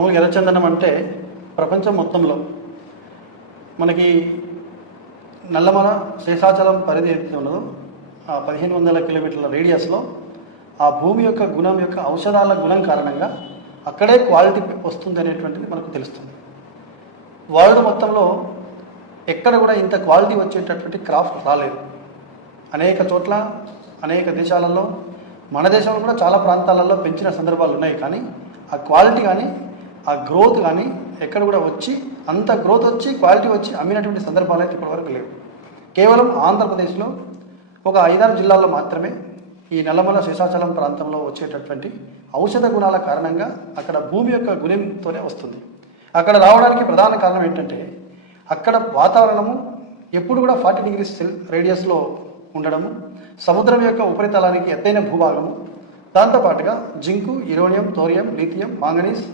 మామూలుగా ఎర్రచందనం అంటే ప్రపంచం మొత్తంలో మనకి నల్లమల శేషాచలం పరిధి ఏదైతే ఉన్నదో ఆ పదిహేను వందల కిలోమీటర్ల రేడియస్లో ఆ భూమి యొక్క గుణం యొక్క ఔషధాల గుణం కారణంగా అక్కడే క్వాలిటీ వస్తుంది అనేటువంటిది మనకు తెలుస్తుంది. వరల్డ్ మొత్తంలో ఎక్కడ కూడా ఇంత క్వాలిటీ వచ్చేటటువంటి క్రాఫ్ట్ రాలేదు. అనేక చోట్ల అనేక దేశాలలో మన దేశంలో కూడా చాలా ప్రాంతాలలో పెంచిన సందర్భాలు ఉన్నాయి. కానీ ఆ క్వాలిటీ కానీ ఆ గ్రోత్ కానీ ఎక్కడ కూడా వచ్చి అంత గ్రోత్ వచ్చి క్వాలిటీ వచ్చి అమ్మినటువంటి సందర్భాలు అయితే ఇప్పటివరకు లేవు. కేవలం ఆంధ్రప్రదేశ్లో ఒక ఐదారు జిల్లాల్లో మాత్రమే ఈ నల్లమల శేషాచలం ప్రాంతంలో వచ్చేటటువంటి ఔషధ గుణాల కారణంగా అక్కడ భూమి యొక్క గుణంతోనే వస్తుంది. అక్కడ రావడానికి ప్రధాన కారణం ఏంటంటే అక్కడ వాతావరణము ఎప్పుడు కూడా ఫార్టీ డిగ్రీస్ రేడియస్లో ఉండడము సముద్రం యొక్క ఉపరితలానికి ఎత్తైన భూభాగము. దాంతోపాటుగా zinc uranium thorium lithium manganese